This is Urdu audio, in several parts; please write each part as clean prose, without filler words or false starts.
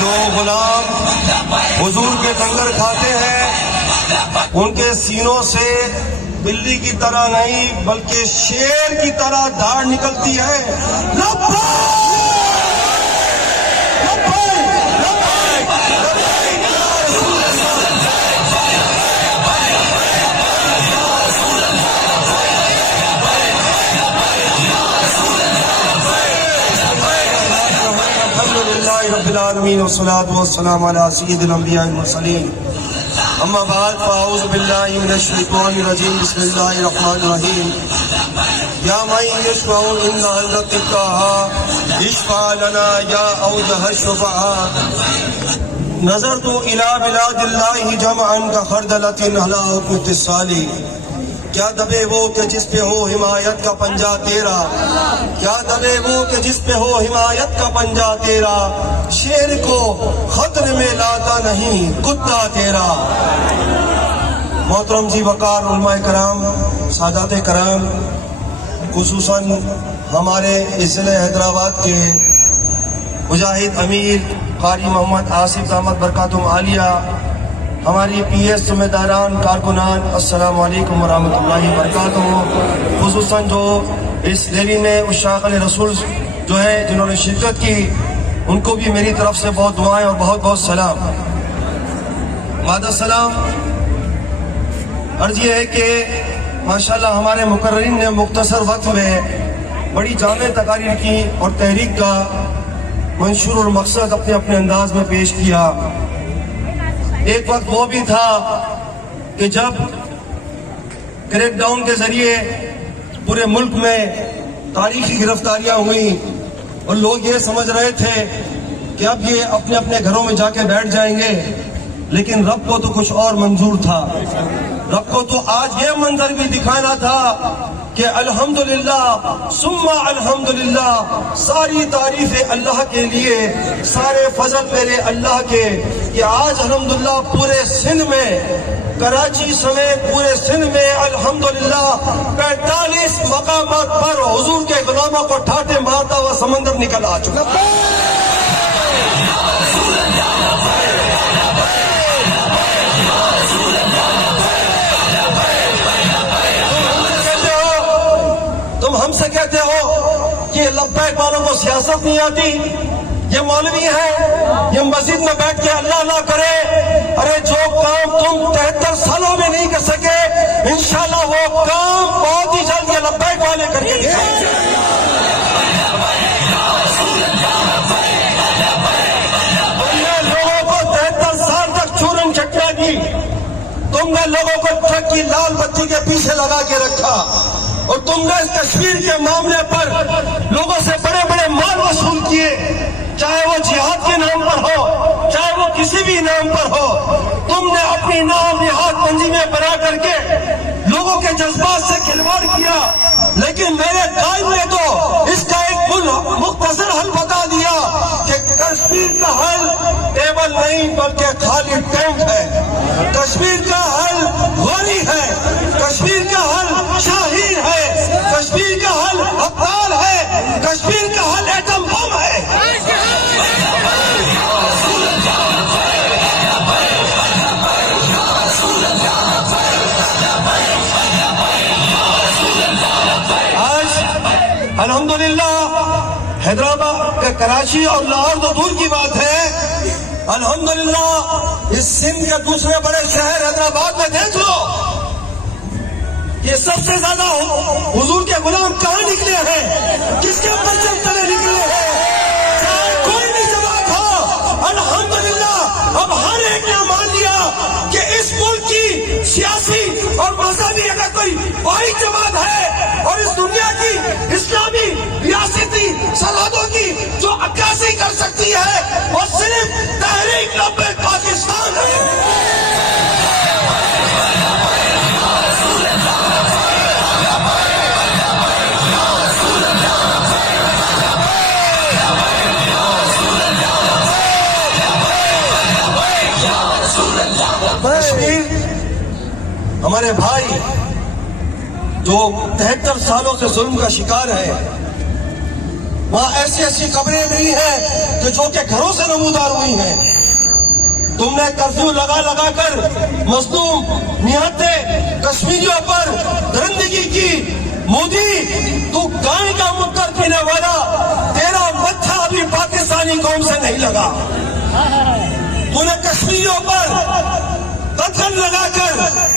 جو غلام حضور کے لنگر کھاتے ہیں ان کے سینوں سے بلی کی طرح نہیں بلکہ شیر کی طرح دھاڑ نکلتی ہے۔ رب العالمین والصلاة والسلام علی سید الانبیاء والمرسلین اما بعد فاعوذ باللہ من الشیطان الرجیم بسم اللہ الرحمن الرحیم یا من یشفع عند حضرتک اشفع لنا یا اوجہ الشفعاء نظرت الی بلاد اللہ جمعا کخردلۃ علی حکم اتصالی کیا دبے وہ کہ جس پہ ہو حمایت کا پنجہ تیرا، کیا دبے وہ کہ جس پہ ہو حمایت کا پنجہ تیرا، شیر کو خطر میں لاتا نہیں کتا تیرا۔ محترم جی وقار علماء کرام، سادات کرام، خصوصاً ہمارے ضلع حیدرآباد کے مجاہد امیر قاری محمد آصف دامت برکاتہم عالیہ، ہماری پی ایس ذمہ داران کارکنان، السلام علیکم ورحمۃ اللہ وبرکاتہ۔ خصوصاً جو اس ریلی میں عشاق رسول جو ہے جنہوں نے شرکت کی ان کو بھی میری طرف سے بہت دعائیں اور بہت بہت سلام۔ بعد السلام عرض یہ ہے کہ ماشاءاللہ ہمارے مقررین نے مختصر وقت میں بڑی جامع تقاریر کی اور تحریک کا منشور اور مقصد اپنے اپنے انداز میں پیش کیا۔ ایک وقت وہ بھی تھا کہ جب کریک ڈاؤن کے ذریعے پورے ملک میں تاریخی گرفتاریاں ہوئیں اور لوگ یہ سمجھ رہے تھے کہ اب یہ اپنے اپنے گھروں میں جا کے بیٹھ جائیں گے، لیکن رب کو تو کچھ اور منظور تھا۔ رب کو تو آج یہ منظر بھی دکھانا تھا کہ الحمدللہ ثم الحمدللہ، ساری تعریف اللہ کے لیے، سارے فضل میرے اللہ کے، کہ آج الحمدللہ پورے سندھ میں، کراچی سمیت پورے سندھ میں الحمدللہ 45 مقامات پر حضور کے غلاموں کو ٹھاٹے مارتا ہوا سمندر نکل آ چکا۔ تم ہم سے کہتے ہو کہ لبیک والوں کو سیاست نہیں آتی، یہ مولوی ہے، یہ مسجد میں بیٹھ کے اللہ اللہ کرے، ارے جو کام تم 73 سالوں میں نہیں کر سکے انشاءاللہ وہ کام بہت ہی جلد یہ لبیک والے کر کے دکھائیں۔ تم نے لوگوں کو 73 سال تک چورن چٹیا دی، تم نے لوگوں کو ٹرک کی لال بتی کے پیچھے لگا کے رکھا، اور تم نے اس کشمیر کے معاملے پر لوگوں سے بڑے بڑے مال وصول کیے، چاہے وہ جہاد کے نام پر ہو، چاہے وہ کسی بھی نام پر ہو۔ تم نے اپنی نام نہاد تنظیمیں بنا کر کے لوگوں کے جذبات سے کھلواڑ کیا، لیکن میرے قائد نے تو اس کا ایک مختصر حل بتا دیا کہ کشمیر کا حل ٹیبل نہیں بلکہ خالی ٹینک ہے، کشمیر کا حل غوری ہے، کشمیر کا حل شاہین ہے، کشمیر کا حل ابدال ہے، کشمیر کا حل ایٹم بم ہے۔ الحمدللہ حیدرآباد کراچی اور لاہور تو دور کی بات ہے، الحمدللہ اس سندھ کے دوسرے بڑے شہر حیدرآباد میں دیکھ لو، یہ سب سے زیادہ حضور کے غلام کہاں نکلے ہیں، کس کے پرچم تلے نکلے ہیں، چاہے کوئی بھی جماعت ہو، الحمدللہ اب ہر ایک نے مان لیا کہ اس ملک کی سیاسی اور مذہبی اگر کوئی بڑی جماعت ہے اور اس دنیا کی اسلامی ریاستی سرحدوں کی جو 81 ہمارے بھائی جو 73 سالوں سے ظلم کا شکار ہے، وہاں ایسی ایسی قبریں ملی ہیں جو کہ گھروں سے نمودار ہوئی ہیں۔ تم نے کرفیو لگا کر مظلوم نہتے کشمیریوں پر درندگی کی۔ مودی، تو گائے کا مکر پینے والا، تیرا متھا ابھی پاکستانی قوم سے نہیں لگا۔ تو نے کشمیریوں پر قتل لگا کر،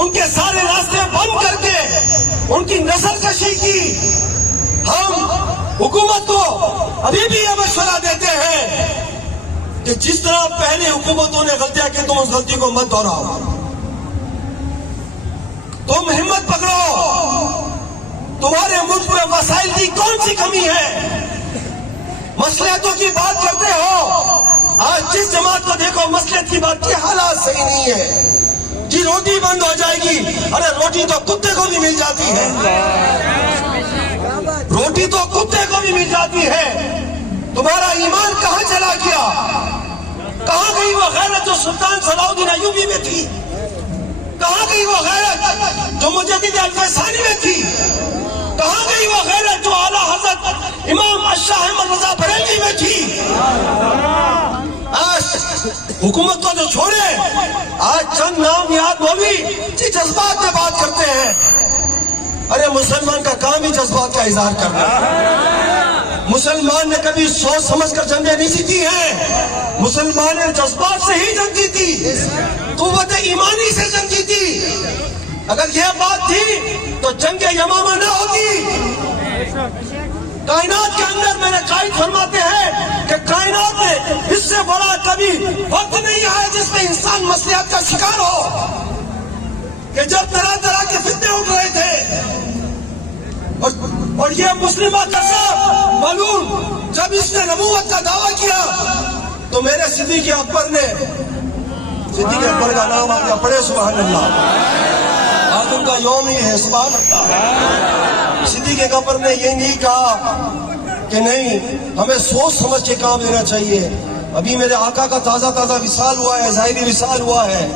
ان کے سارے راستے بند کر کے ان کی نسل کشی کی۔ ہم حکومت کو ابھی بھی یہ مشورہ دیتے ہیں کہ جس طرح پہلے حکومتوں نے غلطیاں کی، تم اس غلطی کو مت دہراؤ۔ تم ہمت پکڑو۔ تمہارے ملک میں وسائل کی کون سی کمی ہے؟ مصلحتوں کی بات کرتے ہو، آج جس جماعت کو دیکھو مصلحت کی بات کی حالات صحیح نہیں ہے کہ روٹی بند ہو جائے گی۔ ارے روٹی تو کتے کو بھی مل جاتی ہے، روٹی تو کتے کو بھی مل جاتی ہے۔ تمہارا ایمان کہاں چلا گیا؟ کہاں گئی وہ غیرت جو سلطان صلاح الدین ایوبی میں تھی؟ کہاں گئی وہ غیرت جو مجدد الفسانی میں تھی؟ کہاں گئی وہ غیرت جو اعلیٰ حضرت امام شاہ احمد رضا بریلوی میں تھی؟ آج حکومت کو جو چھوڑے، آج چند نام یاد مولوی جی جذبات میں بات کرتے ہیں۔ ارے مسلمان کا کام ہی جذبات کا اظہار کرنا۔ مسلمان نے کبھی سوچ سمجھ کر جنگیں نہیں جیتی ہیں، مسلمان نے جذبات سے ہی جنگ جیتی، قوت ایمانی سے جنگ جیتی۔ اگر یہ بات تھی تو جنگ یمامہ نہ ہوتی۔ کائنات کے اندر میرے قائد فرماتے ہیں کہ کائنات میں اس سے بڑا کبھی وقت نہیں آیا جس میں انسان مصلحت کا شکار ہو، کہ جب طرح طرح کے فتنے اٹھ رہے تھے۔ اور یہ مسلمہ قصاب معلوم جب اس نے نبوت کا دعویٰ کیا تو میرے صدیق اکبر نے، صدیق اکبر کا نام آ گیا، پڑھے سبحان اللہ، آج ان کا یوم ہی ہے، سبحان اللہ۔ صدیق اکبر نے یہ نہیں کہا کہ نہیں، ہمیں سوچ سمجھ کے کام لینا چاہیے۔ ابھی میرے آقا کا تازہ وصال ہوا ہے، ظاہری وصال ہوا ہے،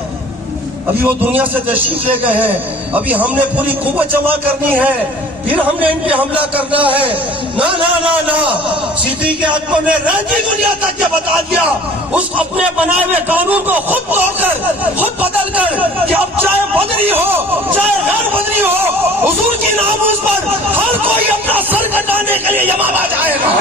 ابھی وہ دنیا سے تشریف لے گئے ہیں، ابھی ہم نے پوری قوت جمع کرنی ہے، پھر ہم نے ان پہ حملہ کرنا ہے۔ نہ نہ نہ نہ، صدیق اکبر نے رہتی دنیا تک یہ بتا دیا، اس اپنے بنائے ہوئے قانون کو خود توڑ کر، خود بدل کر، کہ اب چاہے بدری ہو چاہے غیر بدری ہو، حضور کی ناموس پر ہر کوئی اپنا سر کٹانے کے لیے یمامہ جائے گا۔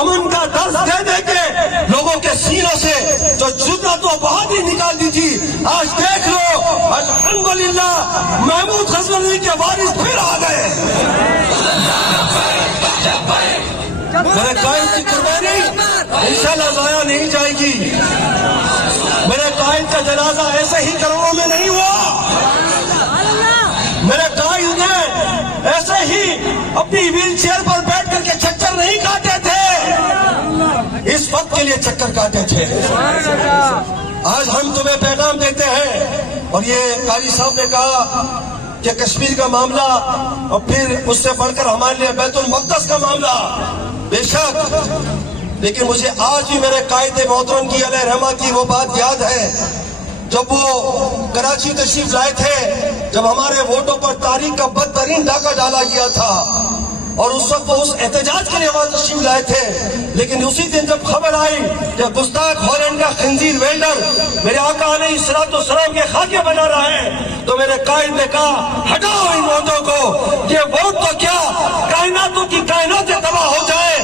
امن کا درس دے دے کے لوگوں کے سینوں سے جو جرأت و بہادری نکال دی تھی، آج دیکھ لو الحمدللہ محمود غزنوی کے وارث پھر آ گئے۔ میرے قائد کی قربانی انشاءاللہ ضائع نہیں جائے گی۔ میرے قائد کا جنازہ ایسے ہی کروڑوں میں نہیں ہوا، میرے قائد نے ایسے ہی اپنی ویل چیئر پر بیٹھ کر کے چکر نہیں کاٹے تھے، اس وقت کے لیے چکر کاٹے تھے۔ آج ہم تمہیں پیغام دیتے ہیں، اور یہ قاری صاحب نے کہا کہ کشمیر کا معاملہ اور پھر اس سے بڑھ کر ہمارے لیے بیت المقدس کا معاملہ، بے شک، لیکن مجھے آج بھی میرے قائد محترم کی علیہ رحمہ کی وہ بات یاد ہے جب وہ کراچی تشریف لائے تھے، جب ہمارے ووٹوں پر تاریخ کا بدترین ڈاکہ ڈالا گیا تھا، اور اس وقت وہ اس احتجاج کے لیے وہاں تشریف لائے تھے، لیکن اسی دن جب خبر آئی کہ گستاخ ہالینڈ کا خنزیر ویلڈر میرے آقا علیہ السلام کے خاکے بنا رہا ہے، تو میرے قائد نے کہا ہٹاؤ ان ووٹوں کو، یہ ووٹ تو کیا کائناتوں کی کائناتیں تباہ ہو جائے،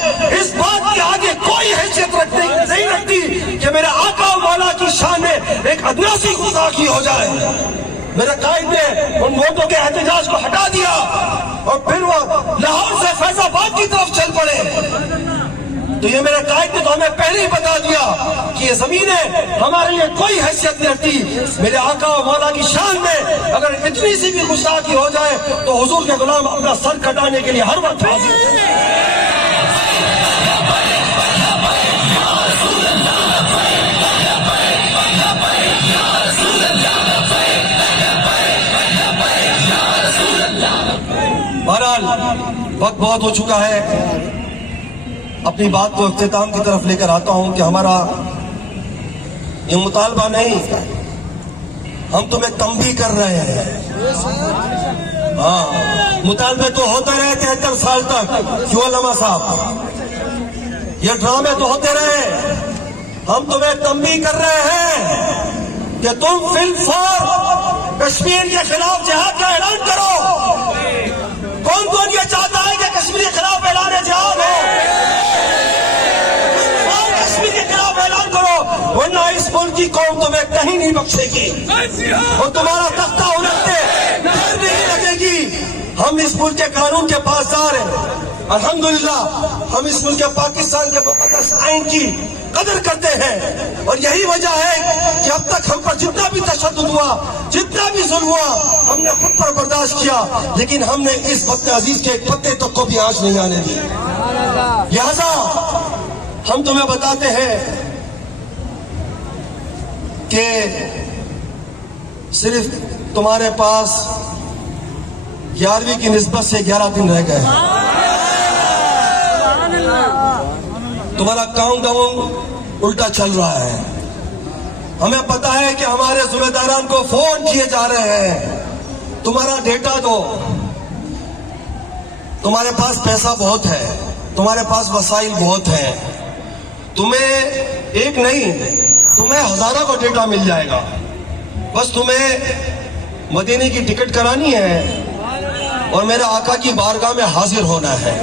اس بات کے آگے کوئی حیثیت نہیں رکھتی کہ میرے آقا و مولا کی شان میں ایک ادناسی گستاخی ہو جائے۔ میرے قائد نے ان ووٹوں کے احتجاج کو ہٹا دیا، اور پھر وہ لاہور سے فیض آباد کی طرف چل پڑے۔ تو یہ میرے قائد نے تو ہمیں پہلے ہی بتا دیا کہ یہ زمینیں ہمارے لیے کوئی حیثیت نہیں رکھتی، میرے آقا و مولا کی شان میں اگر اتنی سی بھی گستاخی ہو جائے تو حضور کے غلام اپنا سر کٹانے کے لیے ہر وقت حاضر ہیں۔ وقت بہت ہو چکا ہے. اپنی بات کو اختتام کی طرف لے کر آتا ہوں کہ ہمارا یہ مطالبہ نہیں، ہم تمہیں تنبیہ کر رہے ہیں. ہاں، مطالبے تو ہوتے رہے 73 سال تک. کیوں علامہ صاحب؟ یہ ڈرامے تو ہوتے رہے. ہم تمہیں تنبیہ کر رہے ہیں کہ تم فی الفور کشمیر کے خلاف جہاد کا اعلان کرو. کون کون یہ چاہتا ہے کہ کشمیر کے خلاف اعلان جہاد ہو؟ کشمیر کے خلاف اعلان کرو، ورنہ اس ملک کی قوم تمہیں کہیں نہیں بخشے گی اور تمہارا تختہ الٹتے پھر نہیں لگے گی. ہم اس ملک کے قانون کے پاسدار ہیں. الحمدللہ ہم اس ملک کے پاکستان کے مقدس آئین کی قدر کرتے ہیں، اور یہی وجہ ہے کہ اب تک ہم پر جتنا بھی تشدد ہوا، جتنا بھی ظلم ہوا، ہم نے خود پر برداشت کیا، لیکن ہم نے اس وطن عزیز کے ایک پتے تک کو بھی آنچ نہیں آنے دی. لہذا ہم تمہیں بتاتے ہیں کہ صرف تمہارے پاس 11ویں کی نسبت سے 11 دن رہ گئے ہیں. تمہارا کاؤنٹ ڈاؤن الٹا چل رہا ہے. ہمیں پتا ہے کہ ہمارے ذمہ داران کو فون کیے جا رہے ہیں، تمہارا ڈیٹا دو. تمہارے پاس پیسہ بہت ہے، تمہارے پاس وسائل بہت ہیں. تمہیں ایک نہیں، تمہیں ہزاروں کا ڈیٹا مل جائے گا. بس تمہیں مدینے کی ٹکٹ کرانی ہے اور میرے آقا کی بارگاہ میں حاضر ہونا ہے،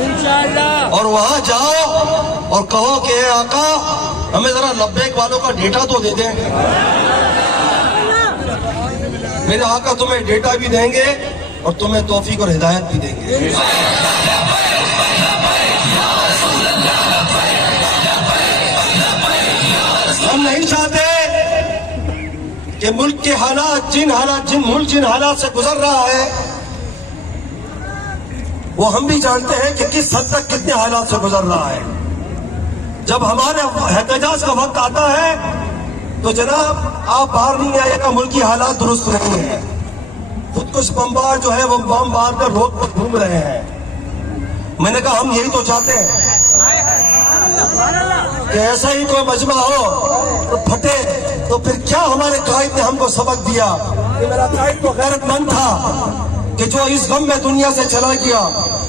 اور وہاں جاؤ اور کہو کہ اے آقا ہمیں ذرا لبیک والوں کا ڈیٹا تو دے دیں. میرے آقا تمہیں ڈیٹا بھی دیں گے اور تمہیں توفیق اور ہدایت بھی دیں گے. ہم نہیں چاہتے کہ ملک کے حالات جن حالات سے گزر رہا ہے وہ ہم بھی جانتے ہیں کہ کس حد تک کتنے حالات سے گزر رہا ہے. جب ہمارے احتجاج کا وقت آتا ہے تو جناب آپ باہر نہیں آئے گا، ملکی حالات درست نہیں ہیں. خود کش بمبار جو ہے وہ بم مار کر روڈ پر گھوم رہے ہیں. میں نے کہا ہم یہی تو چاہتے ہیں کہ ایسا ہی کوئی مجمع ہو تو پھٹے. تو پھر کیا ہمارے قائد نے ہم کو سبق دیا کہ میرا قائد تو غیرت مند تھا کہ جو اس غم میں دنیا سے چلا گیا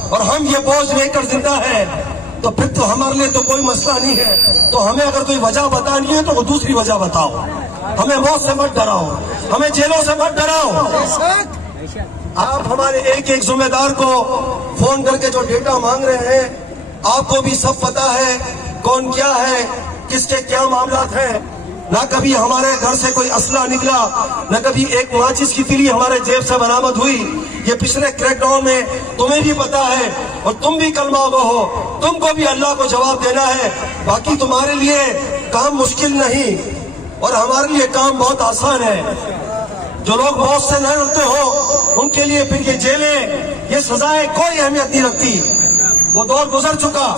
اور ہم یہ بوجھ لے کر زندہ ہیں. تو پھر تو ہمارے لیے تو کوئی مسئلہ نہیں ہے. تو ہمیں اگر کوئی وجہ بتانی ہے تو وہ دوسری وجہ بتاؤ. ہمیں موت سے مت ڈراؤ، ہمیں جیلوں سے مت ڈراؤ. آپ ہمارے ایک ایک ذمہ دار کو فون کر کے جو ڈیٹا مانگ رہے ہیں، آپ کو بھی سب پتا ہے کون کیا ہے، کس کے کیا معاملات ہیں. نہ کبھی ہمارے گھر سے کوئی اسلحہ نکلا، نہ کبھی ایک ماچس کی تیلی ہمارے جیب سے برآمد ہوئی. یہ پچھلے کریک ڈاؤن میں تمہیں بھی پتا ہے اور تم بھی کلمہ گو ہو، تم کو بھی اللہ کو جواب دینا ہے. باقی تمہارے لیے کام مشکل نہیں اور ہمارے لیے کام بہت آسان ہے. جو لوگ موت سے نہ ڈرتے ہو ان کے لیے پھر یہ جیلیں، یہ سزائیں کوئی اہمیت نہیں رکھتی. وہ دور گزر چکا.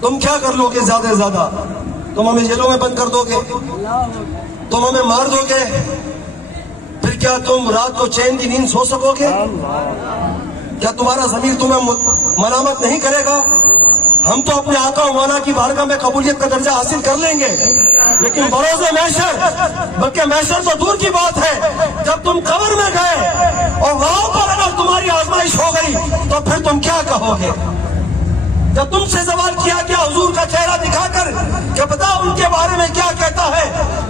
تم کیا کر لو گے؟ زیادہ سے زیادہ تم ہمیں جیلوں میں بند کر دو گے، تم ہمیں مار دو گے، پھر کیا تم رات کو چین کی نیند سو سکو گے؟ کیا تمہارا ضمیر تمہیں ملامت نہیں کرے گا؟ ہم تو اپنے آقا و مولا کی بارگاہ میں قبولیت کا درجہ حاصل کر لیں گے، لیکن بروز محشر، بلکہ محشر تو دور کی بات ہے، جب تم قبر میں گئے اور وہاں پر اگر تمہاری آزمائش ہو گئی تو پھر تم کیا کہو گے؟ جب تم سے سوال کیا گیا حضور کا چہرہ دکھا کر کہ بتا ان کے بارے میں کیا کہتا ہے،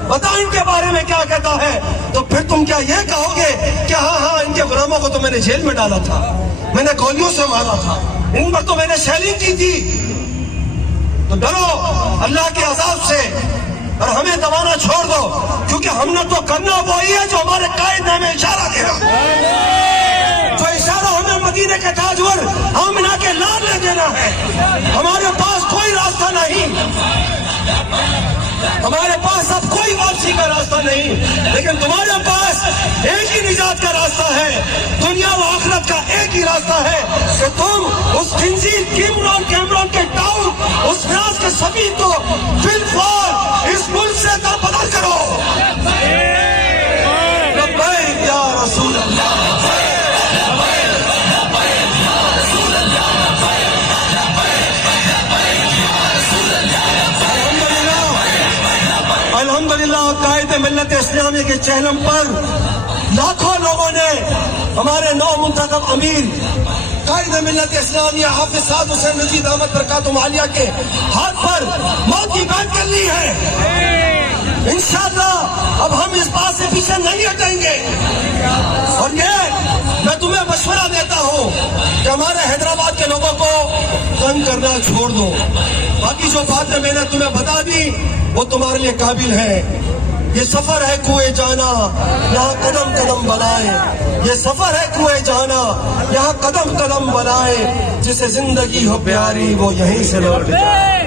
بتا ان کے بارے میں کیا کہتا ہے، تو پھر تم کیا یہ کہو گے کہ ہاں ان کے غلاموں کو تو میں نے جیل میں ڈالا تھا، میں نے گولیوں سے مارا تھا، ان پر تو میں نے شیلنگ کی تھی. تو ڈرو اللہ کے عذاب سے اور ہمیں دبانا چھوڑ دو، کیونکہ ہم نے تو کرنا وہی ہے جو ہمارے قائد نے ہمیں اشارہ دیا، جو اشارہ ہمیں مدینے کے تاجور آمنہ کے لال نے دینا ہے. ہمارے پاس کوئی راستہ نہیں، ہمارے پاس اب کوئی واپسی کا راستہ نہیں، لیکن تمہارے پاس ایک ہی نجات کا راستہ ہے، دنیا و آخرت کا ایک ہی راستہ ہے کہ تم اس خنزیر کیمرون کے ٹاؤن، اس فراز کے سبھی کو فی الفور اس ملک سے دربدر کرو. لبیک یا رسول اللہ. الحمدللہ قائد ملت اسلامیہ کے چہلم پر لاکھوں لوگوں نے ہمارے نو منتخب امیر قائد ملت اسلامیہ حافظ سعد حسین رشید احمد برکاتہم عالیہ کے ہاتھ پر موت کی بیعت کر لی ہے۔ انشاءاللہ اب ہم اس بات سے پیچھے نہیں ہٹیں گے، اور یہ میں تمہیں مشورہ دیتا ہوں کہ ہمارے حیدرآباد کے لوگوں کو تنگ کرنا چھوڑ دو۔ باقی جو باتیں میں نے تمہیں بتا دی وہ تمہارے لیے قابل ہے۔ یہ سفر ہے کوئے جانا، یہاں قدم قدم بنائے، یہ سفر ہے کوئے جانا، یہاں قدم قدم بنائے، جسے زندگی ہو پیاری وہ یہیں سے لوٹ جائے۔